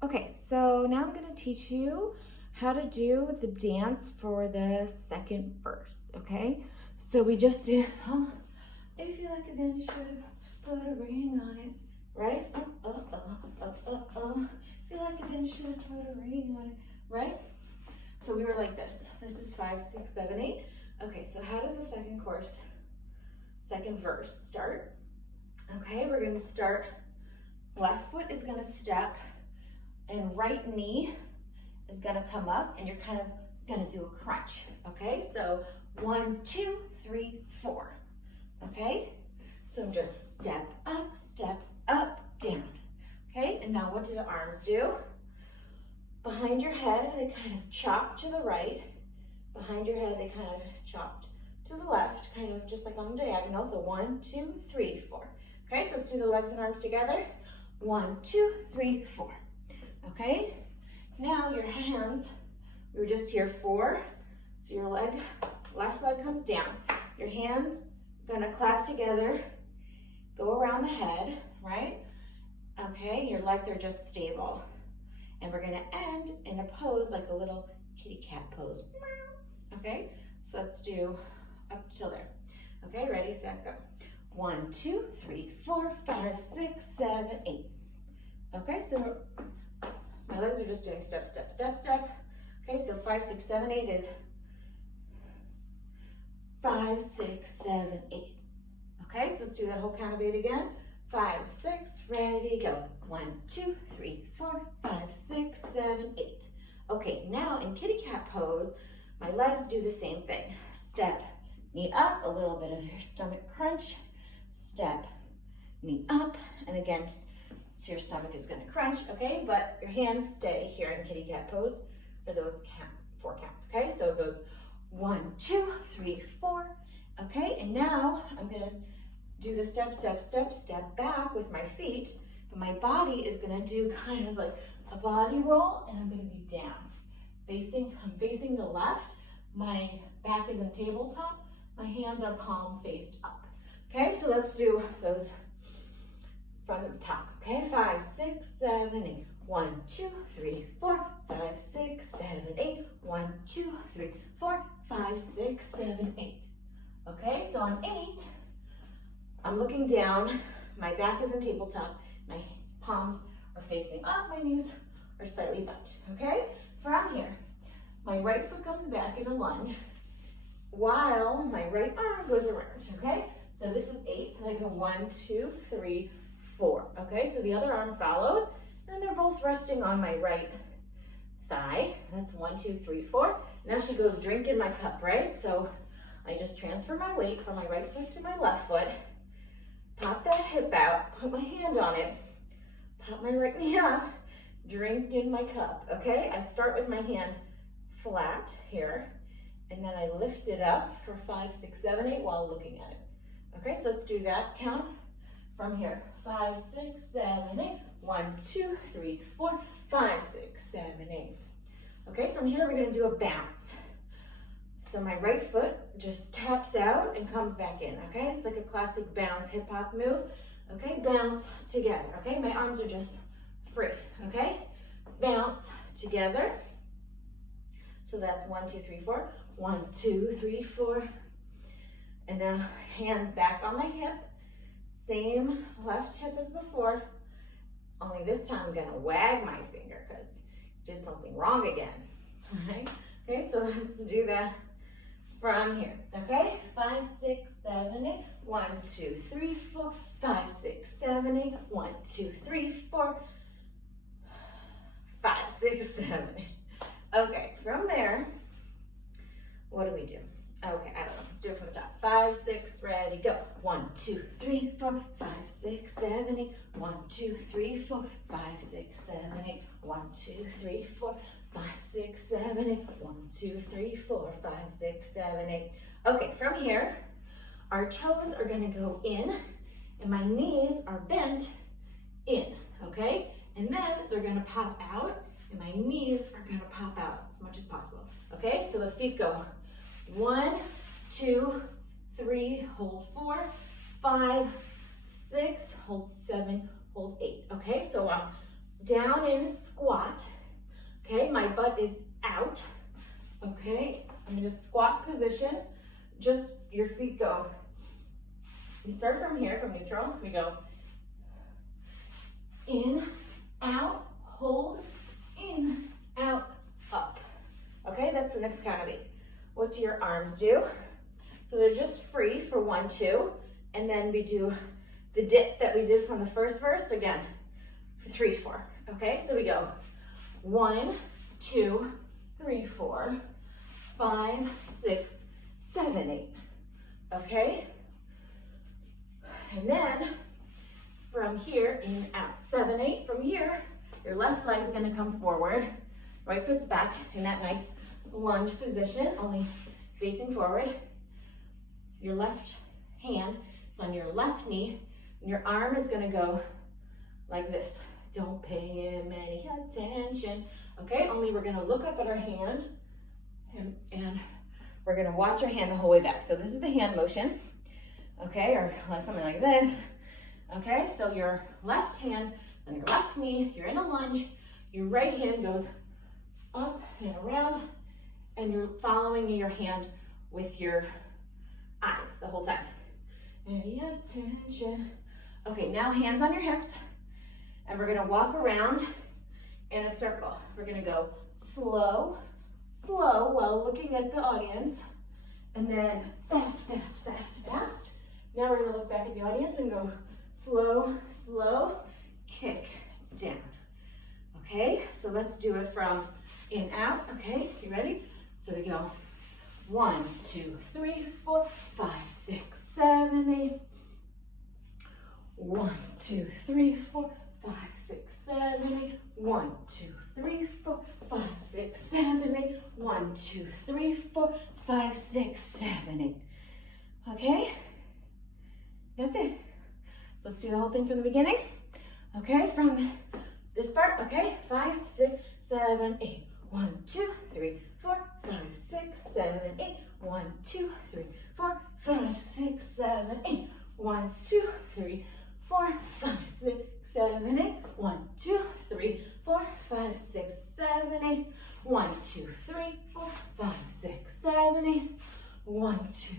Okay, so now I'm gonna teach you how to do the dance for the second verse, okay? So we just did, if you like it, then you should put a ring on it, right? If you like it, then you should put a ring on it, right? So we were like this. This is 5, 6, 7, 8. Okay, so how does the second verse start? Okay, we're gonna start, left foot is gonna step, and right knee is gonna come up, and you're kind of gonna do a crunch, okay? So 1, 2, 3, 4, okay? So just step up, down, okay? And now what do the arms do? Behind your head, they kind of chop to the right. Behind your head, they kind of chopped to the left, kind of just like on the diagonal. So 1, 2, 3, 4. Okay, so let's do the legs and arms together. 1, 2, 3, 4. Okay, now your hands, we were just here 4. So your left leg comes down. Your hands gonna clap together, go around the head, right? Okay, your legs are just stable. And we're gonna end in a pose like a little kitty cat pose. Okay, so let's do up till there. Okay, ready, set, go. 1, 2, 3, 4, 5, 6, 7, 8. Okay, so my legs are just doing step, step, step, step. Okay, so 5, 6, 7, 8 is 5, 6, 7, 8. Okay, so let's do that whole count of 8 again. 5, 6, ready, go. 1, 2, 3, 4, 5, 6, 7, 8. Okay, now in kitty cat pose, my legs do the same thing. Step, knee up, a little bit of your stomach crunch. Step, knee up, and again, so your stomach is gonna crunch, okay? But your hands stay here in kitty cat pose for those 4 counts, okay? So it goes 1, 2, 3, 4, okay? And now I'm gonna do the step, step, step, step back with my feet, but my body is gonna do kind of like a body roll, and I'm gonna be down. I'm facing the left, my back is in tabletop, my hands are palm faced up. Okay, so let's do those from the top, okay? 5, 6, 7, 8. 1, 2, 3, 4, 5, 6, 7, 8. 1, 2, 3, 4, 5, 6, 7, 8. Okay, so on 8, I'm looking down, my back is in tabletop, my palms are facing up, my knees are slightly bent, okay? From here, my right foot comes back in a lunge while my right arm goes around, okay? So this is 8, so I go 1, 2, 3, 4, okay? So the other arm follows, and they're both resting on my right thigh. That's 1, 2, 3, 4. Now she goes drink in my cup, right? So I just transfer my weight from my right foot to my left foot, pop that hip out, put my hand on it, pop my right knee up, drink in my cup, okay? I start with my hand flat here, and then I lift it up for 5, 6, 7, 8 while looking at it. Okay, so let's do that count from here. 5, 6, 7, 8. 1, 2, 3, 4, 5, 6, 7, 8. Okay, from here we're gonna do a bounce. So my right foot just taps out and comes back in, okay? It's like a classic bounce hip hop move. Okay, bounce together, okay? My arms are just free, okay? Bounce together. So that's 1, 2, 3, 4. 1, 2, 3, 4. And then hand back on my hip. Same left hip as before. Only this time I'm gonna wag my finger because I did something wrong again. All right? Okay, so let's do that from here. Okay? 5, 6, 7, 8. 1, 2, 3, 4. 5, 6, 7, 8. 1, 2, 3, 4. 5, 6, 7, 8. Okay, from there, what do we do? Okay, I don't know. Let's do it from the top. 5, 6, ready, go. 1, 2, 3, 4, 5, 6, 7, 8. 1, 2, 3, 4, 5, 6, 7, 8. 1, 2, 3, 4, 5, 6, 7, 8. 1, 2, 3, 4, 5, 6, 7, 8. Okay, from here, our toes are gonna go in, and my knees are bent in, okay? And then they're gonna pop out, and my knees are gonna pop out as much as possible. Okay, so the feet go 1, 2, 3, hold 4, 5, 6, hold 7, hold 8. Okay, so I'm down in squat. Okay, my butt is out. Okay, I'm in a squat position. Just your feet go. You start from here, from neutral. We go in, out, hold, in, out, up. Okay, that's the next count of 8. What do your arms do? So they're just free for 1, 2, and then we do the dip that we did from the first verse again for 3, 4. Okay, so we go 1, 2, 3, 4, 5, 6, 7, 8. Okay, and then from here, in, out, 7, 8. From here, your left leg is going to come forward, right foot's back in that nice lunge position, only facing forward. Your left hand is on your left knee, and your arm is going to go like this. Don't pay him any attention. Okay, only we're going to look up at our hand, and we're going to watch our hand the whole way back. So this is the hand motion, okay, or something like this. Okay, so your left hand on your left knee, you're in a lunge, your right hand goes up and around, and you're following your hand with your eyes the whole time. Any attention. Okay, now hands on your hips, and we're gonna walk around in a circle. We're gonna go slow, slow while looking at the audience, and then fast, fast, fast, fast. Now we're gonna look back at the audience and go slow, slow, kick down. Okay, so let's do it from in, out. Okay, you ready? So we go 1, 2, 3, 4, 5, 6, 7, 8. 1, 2, 3, 4, 5, 6, 7, 8. 1, 2, 3, 4, 5, 6, 7, 8. 1, 2, 3, 4, 5, 6, 7, 8. Okay, that's it. Let's do the whole thing from the beginning. Okay, from this part. Okay, 5, 6, 7, 8. 1, 2, 3, 4, 5, 6, 7, 8. 1, 2, 3, 4, 5, 6, 7, 8. 1, 2, 3, 4, 5, 6, 7, 8. 1, 2, 3, 4, 5, 6, 7, 8. 1, 2, 3, 4, 5, 6, 7, 8. 1, 2,